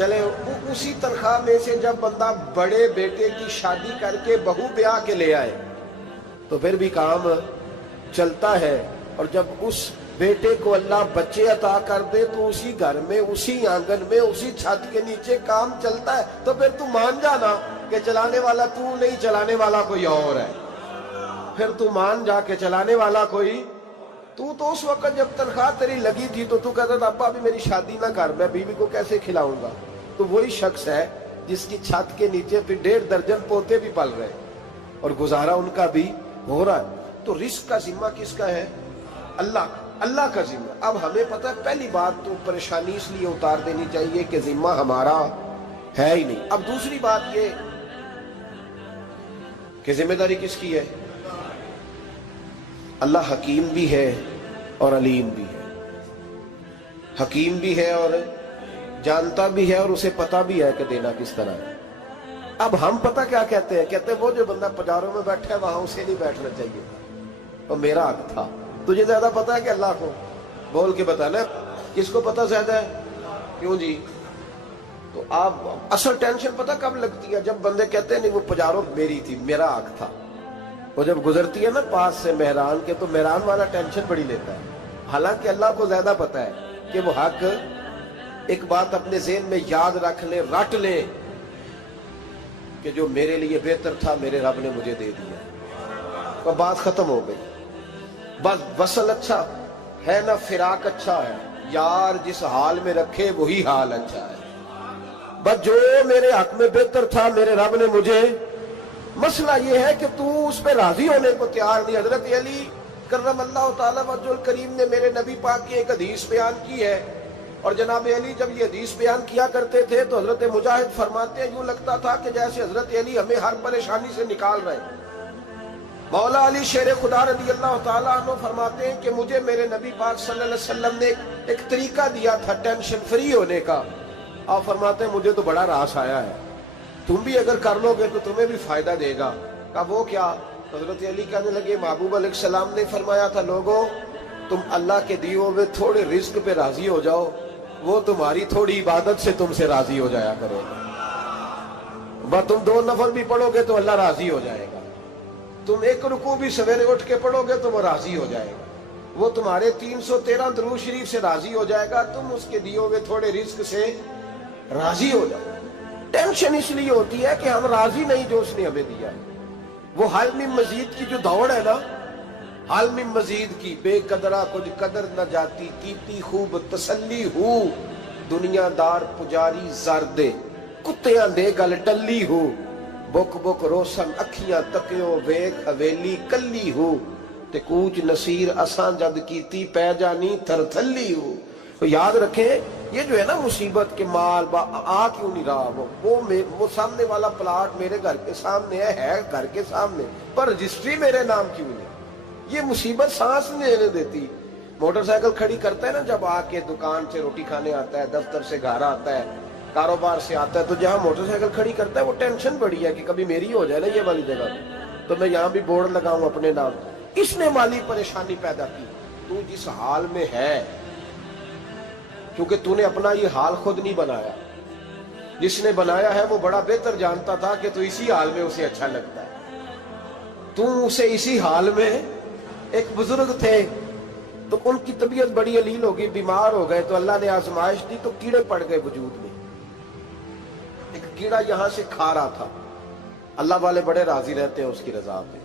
چلے اسی تنخواہ میں سے جب بندہ بڑے بیٹے کی شادی کر کے بہو بیاہ کے لے آئے تو پھر بھی کام چلتا ہے، اور جب اس بیٹے کو اللہ بچے عطا کر دے تو اسی گھر میں، اسی آنگن میں، اسی چھت کے نیچے کام چلتا ہے، تو پھر تو مان جانا کہ چلانے والا تو نہیں، چلانے والا کوئی اور ہے۔ پھر تو مان جا کے چلانے والا کوئی تو اس وقت جب تنخواہ تیری لگی تھی تو کہتا تھا ابا ابھی میری شادی نہ کر، میں بیوی کو کیسے کھلاؤں گا؟ تو وہی شخص ہے جس کی چھت کے نیچے پھر 1.5 درجن پوتے بھی پل رہے اور گزارا ان کا بھی ہو رہا ہے۔ تو رزق کا ذمہ کس کا ہے؟ اللہ کا ذمہ۔ اب ہمیں پتہ ہے پہلی بات تو پریشانی اس لیے اتار دینی چاہیے کہ ذمہ ہمارا ہے ہی نہیں۔ اب دوسری بات یہ کہ ذمہ داری کس کی ہے؟ اللہ حکیم بھی ہے اور علیم بھی ہے، حکیم بھی ہے اور جانتا بھی ہے، اور اسے پتہ بھی ہے کہ دینا کس طرح ہے۔ اب ہم پتہ کیا کہتے ہیں؟ کہتے ہیں وہ جو بندہ پجاروں میں بیٹھا ہے وہاں اسے نہیں بیٹھنا چاہیے، اور میرا حق تھا۔ تجھے زیادہ پتہ ہے کہ اللہ کو؟ بول کے بتانا کس کو پتہ زیادہ ہے؟ کیوں جی؟ تو آپ اصل ٹینشن پتہ کب لگتی ہے؟ جب بندے کہتے ہیں نہیں وہ پجاروں میری تھی، میرا حق تھا۔ وہ جب گزرتی ہے نا پاس سے مہران کے تو مہران والا ٹینشن بڑی لیتا ہے، حالانکہ اللہ کو زیادہ پتہ ہے کہ وہ حق۔ ایک بات اپنے ذہن میں یاد رکھ لیں، رٹ لیں کہ جو میرے لیے بہتر تھا میرے رب نے مجھے دے دیا، اور بات ختم ہو گئی۔ بس وصل اچھا ہے نہ فراق اچھا ہے، یار جس حال میں رکھے وہی حال اچھا ہے۔ بس جو میرے حق میں بہتر تھا میرے رب نے مجھے، مسئلہ یہ ہے کہ تو اس پہ راضی ہونے کو تیار نہیں۔ حضرت علی کرم اللہ تعالیٰ وجہ الکریم نے میرے نبی پاک کی ایک حدیث بیان کی ہے، اور جناب علی جب یہ حدیث بیان کیا کرتے تھے تو حضرت مجاہد فرماتے ہیں یوں لگتا تھا کہ جیسے حضرت علی ہمیں ہر پریشانی سے نکال رہے ہیں۔ مولا علی شیر خدا رضی اللہ تعالیٰ عنہ فرماتے ہیں کہ مجھے میرے نبی پاک صلی اللہ علیہ وسلم نے ایک طریقہ دیا تھا ٹینشن فری ہونے کا۔ آپ فرماتے ہیں مجھے تو بڑا راس آیا ہے، تم بھی اگر کر لو گے تو تمہیں بھی فائدہ دے گا۔ کہا وہ کیا؟ حضرت علی کہنے لگے محبوب علیہ السلام نے فرمایا تھا لوگوں تم اللہ کے دیے ہوئے تھوڑے رزق پہ راضی ہو جاؤ، وہ تمہاری تھوڑی عبادت سے تم سے راضی ہو جایا کرو گا۔ بس تم 2 نفل بھی پڑھو گے تو اللہ راضی ہو جائے گا، تم 1 رکوع بھی سویرے اٹھ کے پڑھو گے تو وہ راضی ہو جائے گا، وہ تمہارے 313 درود شریف سے راضی ہو جائے گا، تم اس کے دیے ہوئے تھوڑے رزق سے راضی ہو جاؤ۔ ٹینشن اس لیے ہوتی ہے کہ ہم راضی نہیں جو اس نے ہمیں دیا ہے۔ وہ حال میں مزید کی جو دوڑ ہے نا، حال میں مزید کی، بے قدرہ کچھ قدر نہ جاتی، کیتی خوب تسلی ہو، دنیا دار پجاری زردے، کتیاں دے گل ٹلی ہو، بک بک روشن اکھیاں تکیوں ویک حویلی کلی ہو، تے کوچ نصیر اساں جد کیتی پہ جانی تھر تھلی ہو۔ تو یاد رکھیں یہ جو ہے نا مصیبت کے مال آ کیوں نہیں رہا، وہ سامنے والا پلاٹ میرے گھر کے سامنے ہے گھر کے سامنے، پر رجسٹری میرے نام کیوں نہیں؟ یہ مصیبت سانس نہیں لینے دیتی۔ موٹر سائیکل کھڑی کرتا ہے نا جب آ کے دکان سے روٹی کھانے آتا ہے، دفتر سے گھر آتا ہے، کاروبار سے آتا ہے، تو جہاں موٹر سائیکل کھڑی کرتا ہے وہ ٹینشن بڑی ہے کہ کبھی میری ہو جائے نا یہ والی جگہ، تو میں یہاں بھی بورڈ لگاؤں اپنے نام۔ اس نے مالی پریشانی پیدا کی۔ تو جس حال میں ہے، کیونکہ تو نے اپنا یہ حال خود نہیں بنایا، جس نے بنایا ہے وہ بڑا بہتر جانتا تھا کہ تو اسی حال میں اسے اچھا لگتا ہے۔ تو اسے اسی حال میں، ایک بزرگ تھے تو ان کی طبیعت بڑی علیل ہو گئی، بیمار ہو گئے، تو اللہ نے آزمائش دی تو کیڑے پڑ گئے وجود میں۔ ایک کیڑا یہاں سے کھا رہا تھا، اللہ والے بڑے راضی رہتے ہیں اس کی رضا پہ،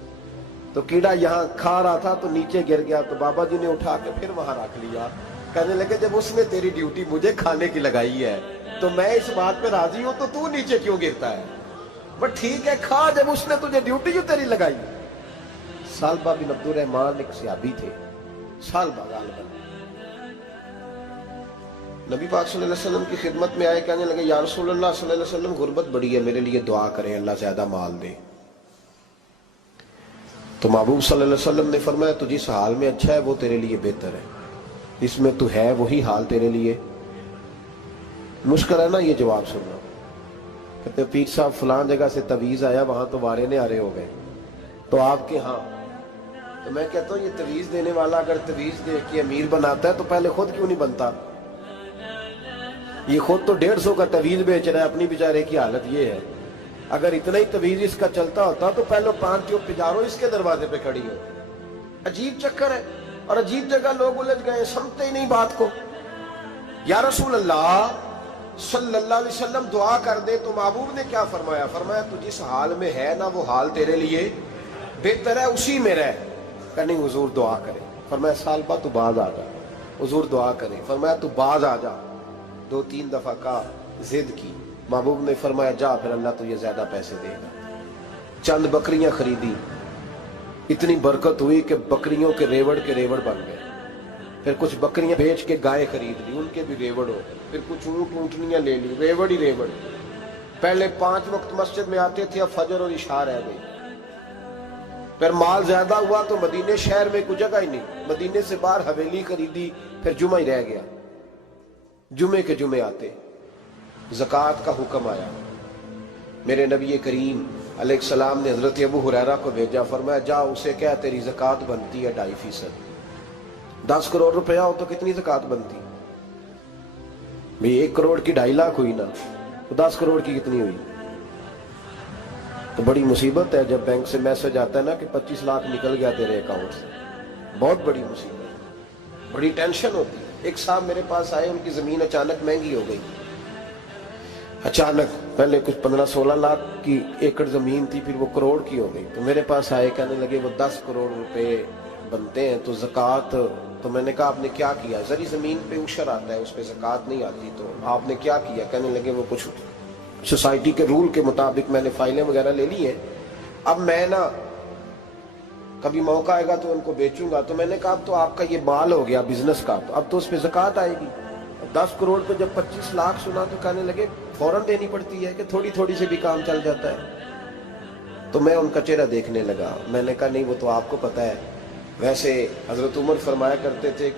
تو کیڑا یہاں کھا رہا تھا تو نیچے گر گیا، تو بابا جی نے اٹھا کے پھر وہاں رکھ لیا، کہنے لگے جب اس نے تیری ڈیوٹی مجھے کھانے کی لگائی ہے تو میں اس بات پہ راضی ہوں، تو نیچے کیوں گرتا ہے؟ بس ٹھیک ہے کھا، جب اس نے تجھے ڈیوٹی جو تیری لگائی۔ سالبہ بن عبد الرحمن ایک صحابی تھے، سالبہ غالباً، نبی پاک صلی اللہ علیہ وسلم کی خدمت میں آئے، کہنے لگے یا رسول اللہ صلی اللہ علیہ وسلم غربت بڑی ہے، میرے لیے دعا کریں اللہ زیادہ مال دے۔ تو محبوب صلی اللہ علیہ وسلم نے فرمایا تو جس حال میں اچھا ہے وہ تیرے لیے بہتر ہے، اس میں تو ہے وہی حال تیرے لیے۔ مشکل ہے نا یہ جواب سننا۔ کہتے پیر صاحب فلان جگہ سے تویز آیا، وہاں تو وارے نے آرے ہو گئے، تو آپ کے ہاں؟ تو میں کہتا ہوں یہ تویز دینے والا اگر تویز دے کے امیر بناتا ہے تو پہلے خود کیوں نہیں بنتا؟ یہ خود تو 150 کا تویز بیچ رہا ہے، اپنی بیچارے کی حالت یہ ہے۔ اگر اتنا ہی تویز اس کا چلتا ہوتا تو پہلے 5 جو پجارو اس کے دروازے پہ کھڑی ہو۔ عجیب چکر ہے اور عجیب جگہ لوگ الجھ گئے، سمجھتے ہی نہیں بات کو۔ یا رسول اللہ صلی اللہ علیہ وسلم دعا کر دے تو محبوب نے کیا فرمایا؟ فرمایا تو جس حال میں ہے نا وہ حال تیرے لیے بہتر ہے، اسی میں رہ۔ کہ نہیں حضور دعا کرے۔ فرمایا سال بعد تو باز آ جا۔ حضور دعا کرے۔ فرمایا تو باز آ جا۔ 2-3 دفعہ کا ضد کی، محبوب نے فرمایا جا پھر اللہ تجھے زیادہ پیسے دے گا۔ چند بکریاں خریدی، اتنی برکت ہوئی کہ بکریوں کے ریوڑ بن گئے۔ پھر کچھ بکریاں بیچ کے گائے خرید لی، ان کے بھی ریوڑ ہو گئے۔ پھر کچھ اونٹ اونٹنیاں لے لی، ریوڑ ہی ریوڑ۔ پہلے 5 وقت مسجد میں آتے تھے، اب فجر اور عشاء رہ گئی۔ پھر مال زیادہ ہوا تو مدینے شہر میں کوئی جگہ ہی نہیں، مدینے سے باہر حویلی خریدی، پھر جمعہ ہی رہ گیا۔ جمعے کے جمعے آتے، زکوٰۃ کا حکم آیا۔ میرے نبی کریم علیہ السلام نے حضرت ابو ہریرہ کو بھیجا، فرمایا جا اسے کہہ تیری زکوٰۃ بنتی ہے 2.5%۔ 10 کروڑ روپیہ ہو تو کتنی زکوٰۃ بنتی؟ بھئی 1 کروڑ کی 2.5 لاکھ ہوئی نا، تو 10 کروڑ کی کتنی ہوئی؟ تو بڑی مصیبت ہے جب بینک سے میسج آتا ہے نا کہ 25 لاکھ نکل گیا تیرے اکاؤنٹ سے، بہت بڑی مصیبت، بڑی ٹینشن ہوتی ہے۔ ایک صاحب میرے پاس آئے، ان کی زمین اچانک مہنگی ہو گئی، اچانک پہلے کچھ 15-16 لاکھ کی ایکڑ زمین تھی، پھر وہ کروڑ کی ہو گئی۔ تو میرے پاس آئے، کہنے لگے وہ 10 کروڑ روپے بنتے ہیں تو زکوٰۃ، تو میں نے کہا آپ نے کیا کیا؟ زری زمین پہ عشر آتا ہے، اس پہ زکوٰۃ نہیں آتی، تو آپ نے کیا کیا؟ کہنے لگے وہ کچھ سوسائٹی کے رول کے مطابق میں نے فائلیں وغیرہ لے لی ہیں، اب میں نا کبھی موقع آئے گا تو ان کو بیچوں گا۔ تو میں نے کہا اب تو آپ کا یہ مال ہو گیا بزنس کا، تو اب تو اس پہ زکوٰۃ آئے گی۔ 10 کروڑ پہ جب 25 لاکھ سنا تو کہنے لگے فوراً دینی پڑتی ہے کہ تھوڑی تھوڑی سے بھی کام چل جاتا ہے؟ تو میں ان کا چہرہ دیکھنے لگا، میں نے کہا نہیں وہ تو آپ کو پتہ ہے، ویسے حضرت عمر فرمایا کرتے تھے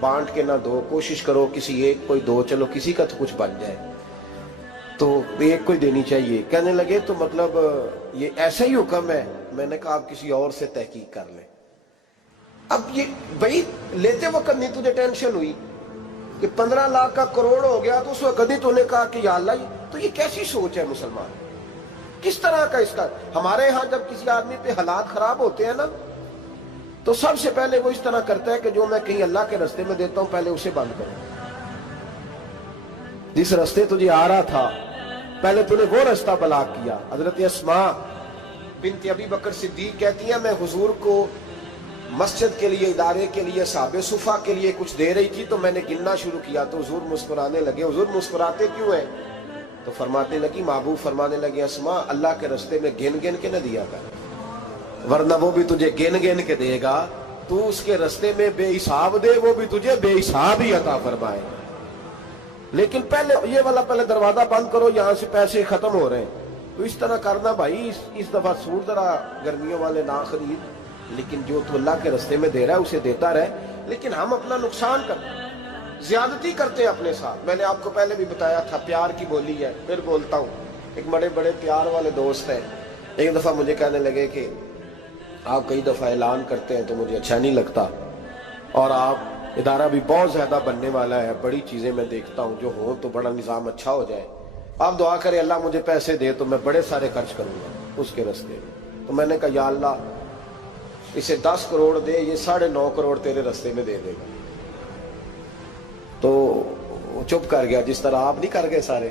بانٹ کے نہ دو، کوشش کرو کسی ایک کو ہی دو، چلو کسی کا تو کچھ بن جائے، تو ایک کو ہی دینی چاہیے۔ کہنے لگے تو مطلب یہ ایسا ہی حکم ہے؟ میں نے کہا آپ کسی اور سے تحقیق کر لیں۔ اب یہ بھائی لیتے وقت نہیں تجھے ٹینشن ہوئی کہ 15 لاکھ کا کروڑ ہو گیا، تو اس وقت کبھی تو نے کہا کہ یا اللہ تو یہ کیسی سوچ ہے مسلمان، کس طرح کا اس کا؟ ہمارے ہاں جب کسی آدمی پہ حالات خراب ہوتے ہیں نا تو سب سے پہلے وہ اس طرح کرتا ہے کہ جو میں کہیں اللہ کے رستے میں دیتا ہوں پہلے اسے بند کروں۔ جس رستے تجھے آ رہا تھا پہلے تو نے وہ رستہ بلاک کیا۔ حضرت اسماء بنت ابی بکر صدیق کہتی ہیں میں حضور کو مسجد کے لیے، ادارے کے لیے، صحابہ صفا کے لیے کچھ دے رہی تھی، تو میں نے گننا شروع کیا تو حضور مسکرانے لگے۔ حضور مسکراتے کیوں ہیں؟ تو فرمانے لگی، محبوب فرمانے لگے اسماء اللہ کے رستے میں گن گن کے نہ دیا کر، ورنہ وہ بھی تجھے گن گن کے دے گا، تو اس کے رستے میں بے حساب دے وہ بھی تجھے بے حساب ہی عطا فرمائے۔ لیکن پہلے یہ والا پہلے دروازہ بند کرو، یہاں سے پیسے ختم ہو رہے ہیں، تو اس طرح کرنا بھائی۔ اس دفعہ سوٹ ذرا گرمیوں والے نہ خرید، لیکن جو تو اللہ کے رستے میں دے رہا ہے اسے دیتا رہے۔ لیکن ہم اپنا نقصان کرتے ہیں، زیادتی کرتے ہیں اپنے ساتھ۔ میں نے آپ کو پہلے بھی بتایا تھا پیار کی بولی ہے، پھر بولتا ہوں۔ ایک بڑے بڑے پیار والے دوست ہیں، ایک دفعہ مجھے کہنے لگے کہ آپ کئی دفعہ اعلان کرتے ہیں تو مجھے اچھا نہیں لگتا، اور آپ ادارہ بھی بہت زیادہ بننے والا ہے، بڑی چیزیں میں دیکھتا ہوں جو ہوں تو بڑا نظام اچھا ہو جائے، آپ دعا کریں اللہ مجھے پیسے دے تو میں بڑے سارے خرچ کروں گا اس کے رستے میں۔ تو میں نے کہا یا اللہ اسے 10 کروڑ دے، یہ 9.5 کروڑ تیرے رستے میں دے دے گا۔ تو چپ کر گیا، جس طرح آپ نہیں کر گئے سارے،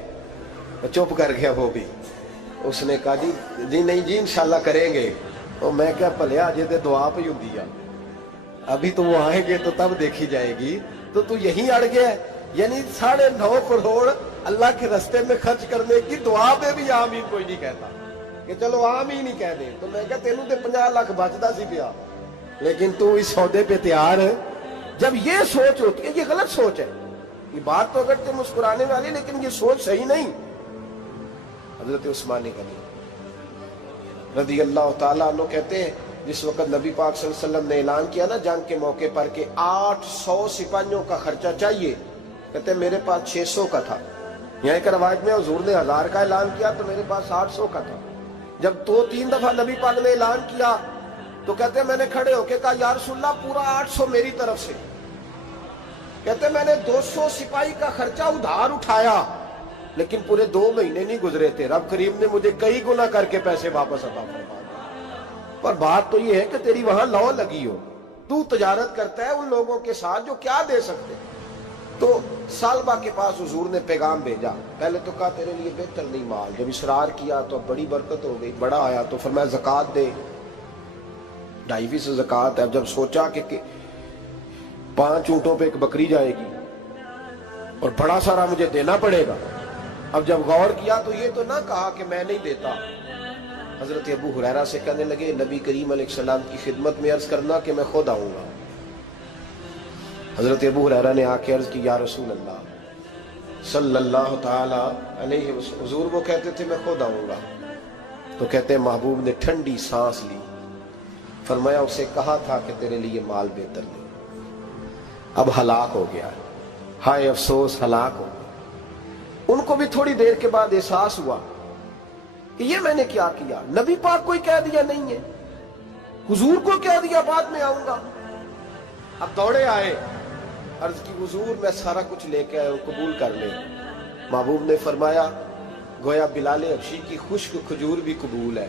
چپ کر گیا وہ بھی۔ اس نے کہا جی نہیں جی انشاءاللہ کریں گے۔ تو میں کیا پلیا جی دعا پہ ہی ہوندی ہے، ابھی تو وہ آئیں گے تو تب دیکھی جائے گی، تو یہیں اڑ گیا ہے۔ یعنی 9.5 کروڑ اللہ کے رستے میں خرچ کرنے کی دعا پہ بھی آمین کوئی نہیں کہتا کہ چلو آمین ہی کہہ دیں۔ تو میں کہا تینوں تے 50 لاکھ بچتا سی پیا، لیکن تو اس سودے پہ تیار ہے۔ جب یہ سوچ ہوتی ہے، یہ غلط سوچ ہے، یہ بات تو اگر تے مسکرانے والی، لیکن یہ سوچ صحیح نہیں۔ حضرت عثمان غنی رضی اللہ تعالیٰ عنہ کہتے ہیں جس وقت نبی پاک صلی اللہ علیہ وسلم نے اعلان کیا نا جنگ کے موقع پر کہ 800 سپاہیوں کا خرچہ چاہیے، کہتے ہیں میرے پاس 600 کا تھا۔ یہاں ایک روایت میں حضور نے 1000 کا اعلان کیا تو میرے پاس 800 کا تھا۔ جب 2-3 دفعہ نبی پاک نے اعلان کیا تو کہتے ہیں میں نے کھڑے ہو کے کہا یا رسول اللہ پورا 800 میری طرف سے۔ کہتے میں نے 200 سپاہی کا خرچہ ادھار اٹھایا لیکن پورے 2 مہینے نہیں گزرے تھے، رب کریم نے مجھے کئی گنا کر کے پیسے واپس عطا فرما دیے۔ پر بات تو یہ ہے کہ تیری وہاں لو لگی ہو، تو تجارت کرتا ہے ان لوگوں کے ساتھ جو کیا دے سکتے۔ تو سالبہ کے پاس حضور نے پیغام بھیجا، پہلے تو کہا تیرے لیے بہتر نہیں مال، جب اصرار کیا تو بڑی برکت ہو گئی، بڑا آیا تو فرمایا زکوٰۃ دے، 2.5% زکوٰۃ ہے۔ جب سوچا کہ 5 اونٹوں پہ ایک بکری جائے گی اور بڑا سارا مجھے دینا پڑے گا، اب جب غور کیا تو یہ تو نہ کہا کہ میں نہیں دیتا۔ حضرت ابو ہریرہ سے کہنے لگے نبی کریم علیہ السلام کی خدمت میں عرض کرنا کہ میں خود آؤں گا۔ حضرت ابو ہریرہ نے آ کے عرض کی یا رسول اللہ صلی اللہ تعالی علیہ وسلم، حضور وہ کہتے تھے میں خود آؤں گا، تو کہتے ہیں محبوب نے ٹھنڈی سانس لی، فرمایا اسے کہا تھا کہ تیرے لیے مال بہتر نہیں، اب ہلاک ہو گیا ہے، ہائے افسوس ہلاک ہو گیا۔ ان کو بھی تھوڑی دیر کے بعد احساس ہوا کہ یہ میں نے کیا کیا، نبی پاک کوئی کہہ دیا نہیں ہے، حضور کو کہہ دیا بعد میں آؤں گا۔ اب دوڑے آئے، عرض کی حضور میں سارا کچھ لے کے آیا ہوں، قبول کر لیں۔ محبوب نے فرمایا گویا بلال حبشی کی خشک کھجور بھی قبول ہے،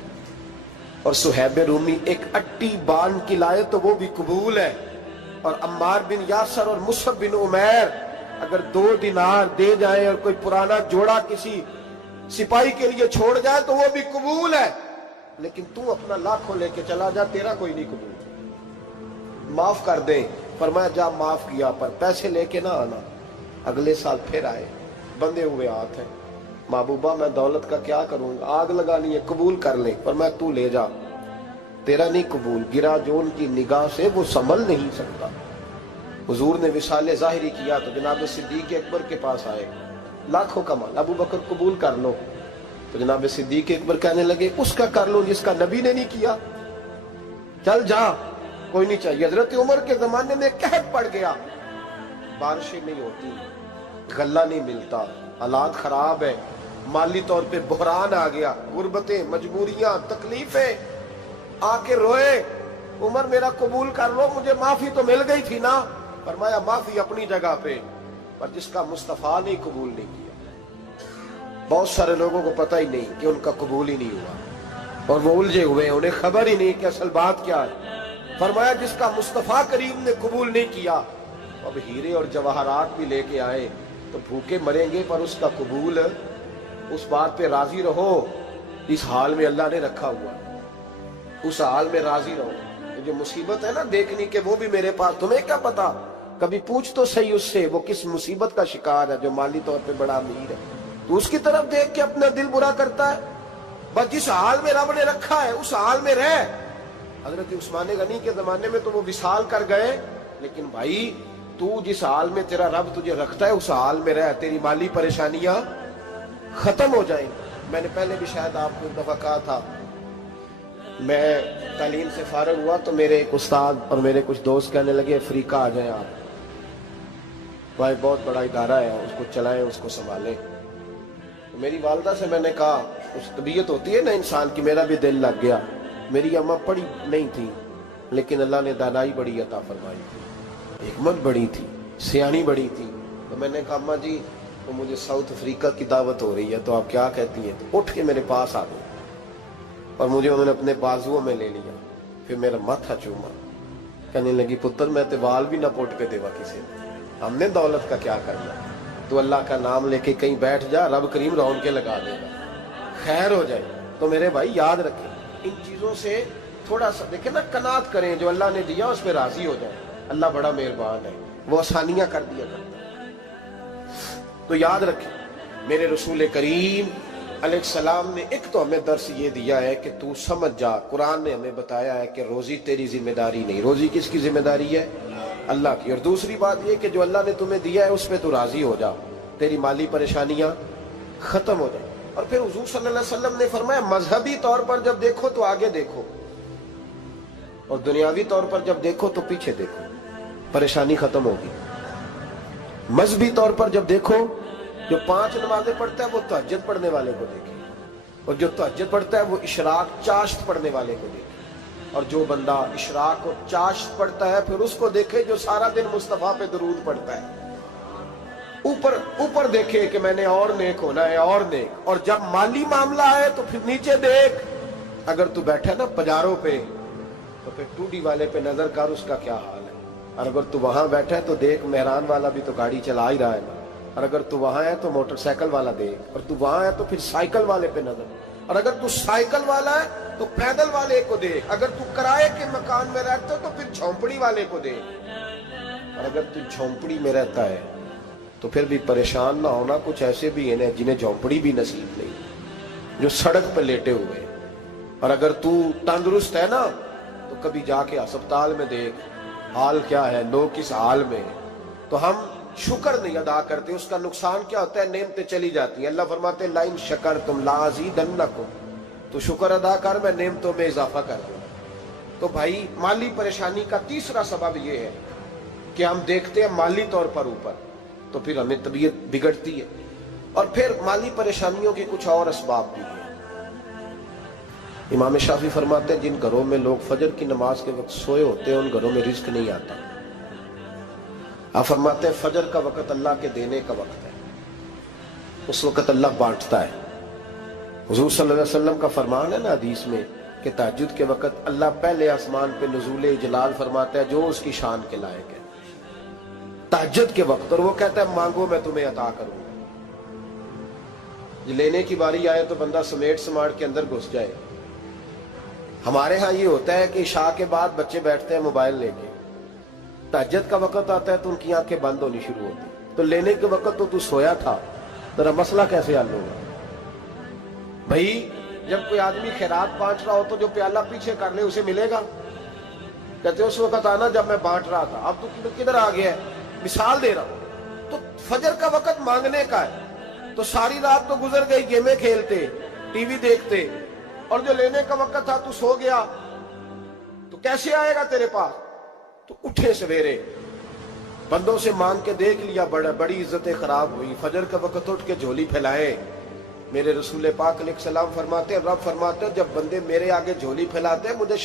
اور صہیب رومی ایک اٹی بان کی لائے تو وہ بھی قبول ہے، اور عمار بن یاسر اور مصعب بن عمیر اگر 2 دینار دے جائیں اور کوئی پرانا جوڑا کسی سپاہی کے لیے چھوڑ جائے تو وہ بھی قبول ہے، لیکن تو اپنا لاکھوں لے کے چلا جا، تیرا کوئی نہیں قبول، معاف کر دیں۔ فرمایا جا معاف کیا، پر پیسے لے کے نہ آنا۔ اگلے سال پھر آئے، بندے ہوئے ہاتھ ہیں، محبوبہ میں دولت کا کیا کروں گا، آگ لگانی ہے، قبول کر لیں۔ فرمایا تو لے جا، تیرا نہیں قبول، گرا جو ان کی نگاہ سے وہ سنبھل نہیں سکتا۔ حضور نے وصال ظاہری کیا تو جناب صدیق اکبر کے پاس آئے، لاکھوں کا مال، ابو بکر قبول کر لو، تو جناب صدیق اکبر کہنے لگے اس کا کر لو جس کا نبی نے نہیں کیا، چل جا کوئی نہیں چاہیے۔ حضرت عمر کے زمانے میں قحط پڑ گیا، بارشیں نہیں ہوتی، غلہ نہیں ملتا، حالات خراب ہے، مالی طور پہ بحران آ گیا، غربتیں، مجبوریاں، تکلیفیں، آ کے روئے، عمر میرا قبول کر لو، مجھے معافی تو مل گئی تھی نا۔ فرمایا معافی اپنی جگہ پہ، پر جس کا مصطفیٰ نے قبول نہیں کیا۔ بہت سارے لوگوں کو پتہ ہی نہیں کہ ان کا قبول ہی نہیں ہوا، اور وہ الجھے ہوئے، انہیں خبر ہی نہیں کہ اصل بات کیا ہے۔ فرمایا جس کا مصطفیٰ کریم نے قبول نہیں کیا، اب ہیرے اور جواہرات بھی لے کے آئے تو بھوکے مریں گے، پر اس کا قبول، اس بات پہ راضی رہو، اس حال میں اللہ نے رکھا ہوا، اس حال میں راضی رہو۔ یہ جو مصیبت ہے نا دیکھنی کہ وہ بھی میرے پاس، تمہیں کیا پتا، کبھی پوچھ تو صحیح اس سے وہ کس مصیبت کا شکار ہے، جو مالی طور پہ بڑا امیر ہے، تو اس کی طرف دیکھ کے اپنا دل برا کرتا ہے۔ بس جس حال میں رب نے رکھا ہے اس حال میں رہ۔ حضرت عثمان غنی کے زمانے میں تو وہ وصال کر گئے، لیکن بھائی تو جس حال میں تیرا رب تجھے رکھتا ہے اس حال میں رہ، تیری مالی پریشانیاں ختم ہو جائیں۔ میں نے پہلے بھی شاید آپ کو ایک دفعہ کہا تھا، میں تعلیم سے فارغ ہوا تو میرے ایک استاد اور میرے کچھ دوست کہنے لگے افریقہ آ جائیں آپ، بھائی بہت بڑا ادارہ ہے، اس کو چلائیں، اس کو سنبھالیں۔ میری والدہ سے میں نے کہا، اس طبیعت ہوتی ہے نا انسان کی، میرا بھی دل لگ گیا۔ میری اماں پڑھی نہیں تھی لیکن اللہ نے دانائی بڑی عطا فرمائی تھی، حکمت بڑی تھی، سیانی بڑی تھی۔ تو میں نے کہا اماں جی وہ مجھے ساؤتھ افریقہ کی دعوت ہو رہی ہے تو آپ کیا کہتی ہیں؟ تو اٹھ کے میرے پاس آ گئی اور مجھے انہوں نے اپنے بازوؤں میں لے لیا، پھر میرا ماتھا چوما، کہنے لگی پتر میں تے وال بھی نہ پوٹ کے دیوا کسی نے، ہم نے دولت کا کیا کرنا، تو اللہ کا نام لے کے کہیں بیٹھ جا، رب کریم رون کے لگا دے گا، خیر ہو جائے۔ تو میرے بھائی یاد رکھیں، ان چیزوں سے تھوڑا سا دیکھیں نا، قناعت کریں، جو اللہ نے دیا اس پہ راضی ہو جائیں، اللہ بڑا مہربان ہے، وہ آسانیاں کر دیا کرتا ہے۔ تو یاد رکھیں، میرے رسول کریم علیہ السلام نے ایک تو ہمیں درس یہ دیا ہے کہ تو سمجھ جا، قرآن نے ہمیں بتایا ہے کہ روزی تیری ذمہ داری نہیں، روزی کس کی ذمہ داری ہے؟ اللہ کی۔ اور دوسری بات یہ کہ جو اللہ نے تمہیں دیا ہے اس پہ تو راضی ہو جا، تیری مالی پریشانیاں ختم ہو جائیں۔ اور پھر حضور صلی اللہ علیہ وسلم نے فرمایا مذہبی طور پر جب دیکھو تو آگے دیکھو، اور دنیاوی طور پر جب دیکھو تو پیچھے دیکھو، پریشانی ختم ہوگی۔ مذہبی طور پر جب دیکھو، جو 5 نمازیں پڑھتا ہے وہ تہجد پڑھنے والے کو دیکھے، اور جو تہجد پڑھتا ہے وہ اشراق چاشت پڑھنے والے کو دیکھے، اور جو بندہ اشراق اور چاشت پڑھتا ہے پھر اس کو دیکھے جو سارا دن مصطفیٰ پہ درود پڑھتا ہے۔ اوپر اوپر دیکھے کہ میں نے اور نیک ہونا ہے اور نیک، اور جب مالی معاملہ ہے تو پھر نیچے دیکھ. اگر تو بیٹھا نا پجاروں پہ تو پھر ٹوڈی والے پہ نظر کر اس کا کیا حال ہے، اور اگر تو وہاں بیٹھا ہے تو دیکھ مہران والا بھی تو گاڑی چلا ہی رہا ہے نا، اور اگر تو وہاں ہے تو موٹر سائیکل والا دیکھ، اور تو وہاں ہے تو پھر سائیکل والے پہ نظر، اور اگر تو سائیکل والا ہے تو پیدل والے کو دیکھ، اگر تو کرائے کے مکان میں رہتا تو پھر جھونپڑی والے کو دیکھ، اور اگر تو جھونپڑی میں رہتا ہے تو پھر بھی پریشان نہ ہونا. کچھ ایسے بھی ہیں جنہیں جھونپڑی بھی نصیب نہیں، جو سڑک پہ لیٹے ہوئے. اور اگر تو تندرست ہے نا تو کبھی جا کے ہسپتال میں دیکھ حال کیا ہے، لوگ کس حال میں. تو ہم شکر نہیں ادا کرتے، اس کا نقصان کیا ہوتا ہے، نعمتیں چلی جاتی ہیں. اللہ فرماتے ہیں لئن شکرتم لازیدنکم، تو شکر ادا کر میں نعمتوں میں اضافہ کر دوں. تو بھائی مالی پریشانی کا تیسرا سبب یہ ہے کہ ہم دیکھتے ہیں مالی طور پر اوپر، تو پھر ہمیں طبیعت بگڑتی ہے. اور پھر مالی پریشانیوں کے کچھ اور اسباب بھی ہیں. امام شافعی فرماتے ہیں جن گھروں میں لوگ فجر کی نماز کے وقت سوئے ہوتے ہیں ان گھروں میں رزق نہیں آتا. آپ فرماتے ہیں فجر کا وقت اللہ کے دینے کا وقت ہے، اس وقت اللہ بانٹتا ہے. حضور صلی اللہ علیہ وسلم کا فرمان ہے نا حدیث میں کہ تہجد کے وقت اللہ پہلے آسمان پہ نزول جلال فرماتا ہے جو اس کی شان کے لائق ہے تہجد کے وقت، اور وہ کہتا ہے مانگو میں تمہیں عطا کروں گا. لینے کی باری آئے تو بندہ سمیٹ سماٹ کے اندر گھس جائے. ہمارے ہاں یہ ہوتا ہے کہ عشاء کے بعد بچے بیٹھتے ہیں موبائل لے کے، تہجد کا وقت آتا ہے تو ان کی آنکھیں بند ہونی شروع ہوتی. تو لینے کے وقت تو سویا تھا، ذرا مسئلہ کیسے حل ہوگا بھائی؟ جب کوئی آدمی خیرات بانٹ رہا ہو تو جو پیالہ پیچھے کر لے اسے ملے گا؟ کہتے اس وقت آنا جب میں بانٹ رہا تھا، اب تو کدھر آ گیا ہے؟ مثال دے رہا ہوں. تو فجر کا وقت مانگنے کا ہے، تو ساری رات تو گزر گئی گیمیں کھیلتے، ٹی وی دیکھتے، اور جو لینے کا وقت تھا تو سو گیا، تو کیسے آئے گا تیرے پاس؟ تو اٹھے سویرے بندوں سے مانگ کے دیکھ لیا، بڑی عزتیں خراب ہوئی. فجر کا وقت اٹھ کے جھولی پھیلائے. میرے رسول پاک علیہ السلام فرماتے ہیں، رب فرماتے ہیں جب بندے میرے آگے جھولی پھیلاتے ہیں مجھے